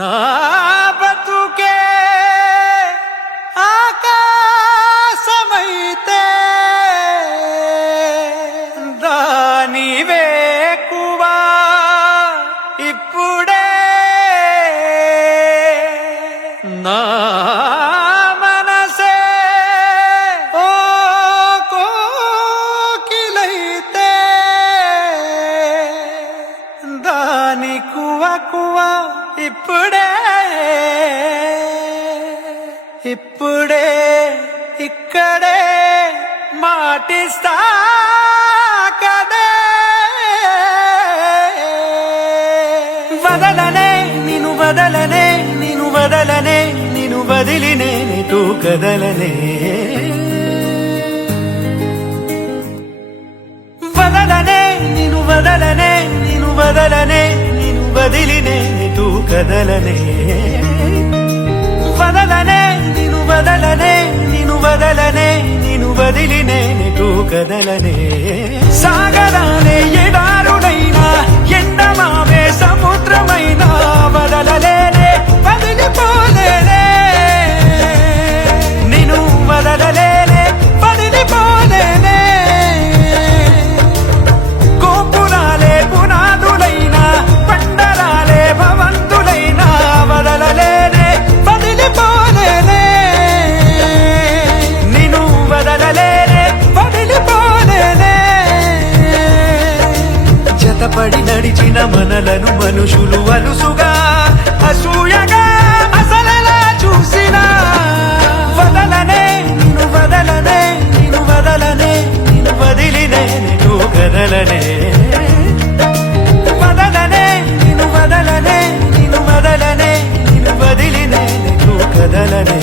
నా బతుకే ఆకాశమైతే దాని వేకువా ఇప్పుడే నా మనసే ఓ కోకిలైతే దాని కువ కువ ఇప్పుడే ఇప్పుడే ఇక్కడే మాటిస్తా కదే వదలనే నిన్ను వదలనే నిన్ను వదలనే నిన్ను వదిలి నేనెటూ కదలనే వదలనే నిన్ను వదలనే నిన్ను వదలనే నిన్ను వదిలి నేనెటూ కదలనే వదలనే నిన్ను వదలనే నిన్ను వదలనే నిన్ను వదిలి నేనెటూ కదలనే సాగరాలే ఎడారుడైనా ఎండమావే సముద్రమైనా వదలలేనే వదిలిపోలేనే నిన్ను వదలలేనే వదిలిపోలేనే గోపురాలే పునాదులైనా పండరాలే భవంతులైనా వదలలేనే వదిలిపోలేనే నిన్ను వదలలేనే వదిలిపోలేనే జతపడి నడిచిన మనలను మనుషులు అలుసుగా అసూయగా అసలలా చూసినా వదలనే నిన్ను వదలనే నిన్ను వదలనే నిన్ను వదిలి నేనెటూ కదలనే వదలనే నిన్ను వదలనే నిన్ను వదలనే నిన్ను వదిలి నేనెటూ కదలనే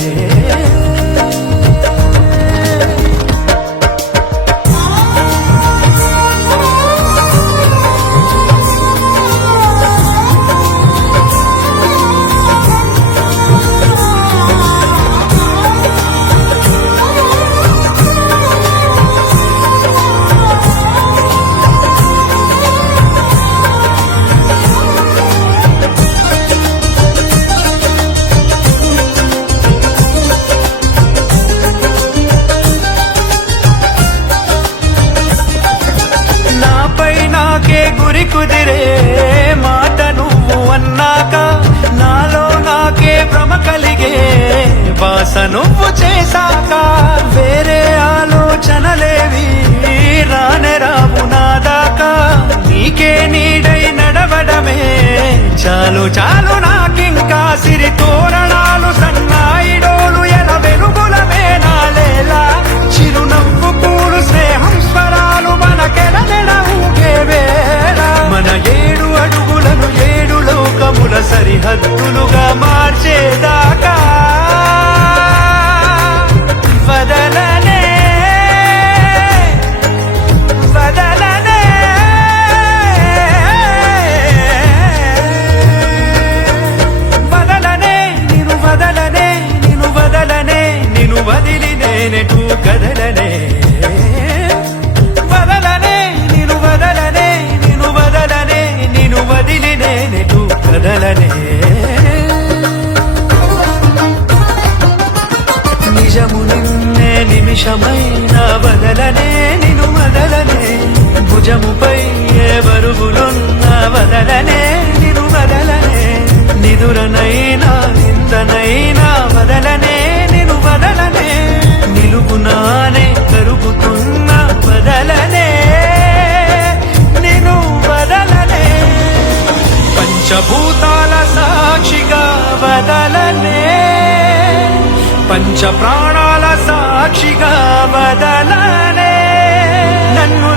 గురి కుదిరే మాట నువ్వు అన్నాక నాలో నాకే భ్రమ కలిగే బాస నువ్వు చేశాక వేరే ఆలోచనలేవి రానే రావు నాదాకా నీకే నీడై నడవడమే చాలు చాలు నాకింకా సిరి తోరణాలు సన్నాయిడోలు ఎల వెలుగులమే నాలేలా చిరునవ్వు పూలు స్నేహం స్వరాలు మనకెల ఊగేవేళ మన 7 అడుగులను 7 లోకముల సరిహద్దులుగా మార్చేదాకా వదలనే వదలనే వదలనే నిన్ను వదలనే నిన్ను వదలనే నిన్ను వదిలి నేనెటూ కదలనే వదలనే నిన్ను వదలనే నిన్ను వదలనే నిన్ను వదిలి నేనెటూ కదలనే నిజము నిన్నే నిమిషమైనా వదలనే నిన్ను వదలనే భుజముపై ఏ బరువులున్నా వదలనే నిన్ను వదలనే నిదురనైనా నిందనైనా వదలనే నిన్ను వదలనే నిలుపునానే కరుగుతున్నా వదలనే నిన్ను వదలనే పంచభూతాల సాక్షిగా వదలనే పంచ ప్రాణాల సాక్షిగా వదలనే నన్ను